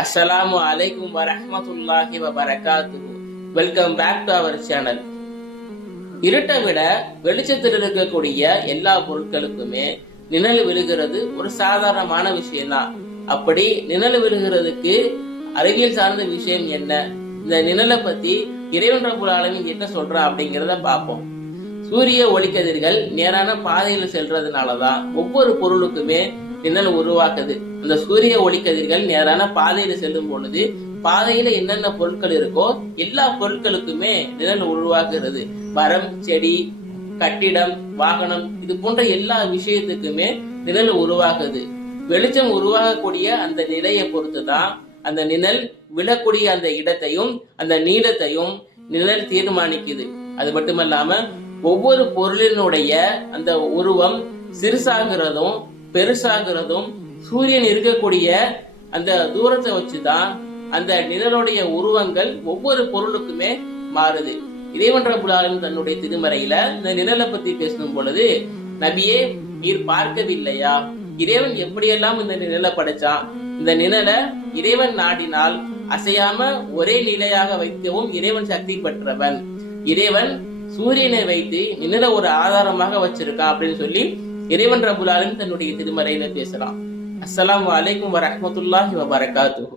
அஸ்ஸலாமு அலைக்கும் வரஹ்மத்துல்லாஹி வபரகாத்துஹு. Welcome back to our channel. இருட்டை விட வெளிச்சத்தில் இருக்கக்கூடிய எல்லா பொருட்களுக்குமே நிழல் விழுகிறது ஒரு சாதாரணமான விஷயம்தான். அப்படி நிழல் விழுகிறதுக்கு அறிவியல் சார்ந்த விஷயம் என்ன, இந்த நிழலை பத்தி இறைவன் ரப்புல் ஆலமீன் என்ன சொல்றான் அப்படிங்கிறத பார்ப்போம். சூரிய ஒளிக்கதிர்கள் நேரான பாதையில் செல்றதுனாலதான் ஒவ்வொரு பொருளுக்குமே நிழல் உருவாக்குது. அந்த சூரிய ஒளிக்கதிர்கள் நேரான பாதையில செல்லும் பொழுது பாதையில என்னென்ன பொருட்கள் இருக்கோ எல்லா பொருட்களுக்குமே நிழல் உருவாக்குறது. மரம், செடி, கட்டிடம், வாகனம், இது போன்ற எல்லா விஷயத்துக்குமே நிழல் உருவாக்குது. வெளிச்சம் உருவாகக்கூடிய அந்த நிலையை பொறுத்துதான் அந்த நிழல் விழக்கூடிய அந்த இடத்தையும் அந்த நீளத்தையும் நிழல் தீர்மானிக்குது. அது மட்டுமல்லாம ஒவ்வொரு பொருளினுடைய அந்த உருவம் சிறுசாகிறதும் பெருசாகிறதும் சூரியன் இருக்கக்கூடிய அந்த தூரத்தை வச்சுதான் அந்த நிழலுடைய உருவங்கள் ஒவ்வொரு பொருளுக்குமே மாறுது. இறைவன் ரப்புல் ஆலமீன் தன்னுடைய திருமறையில இந்த நிழலை பத்தி பேசும் பொழுது, நபியே நீர் பார்க்கவில்லையா, இறைவன் எப்படியெல்லாம் இந்த நிழலை படைச்சான், இந்த நிழலை இறைவன் நாடினால் அசையாம ஒரே நிலையாக வைக்கவும் இறைவன் சக்தி பெற்றவன். இறைவன் சூரியனை வைத்து நிழலை ஒரு ஆதாரமாக வச்சிருக்கான் அப்படின்னு சொல்லி இறைவன் ரப்புல் ஆலமீன் தன்னுடைய திருமறையில பேசலாம். அஸ்ஸலாமு அலைக்கும் வரஹ்மத்துல்லாஹி வபரகாத்துஹு.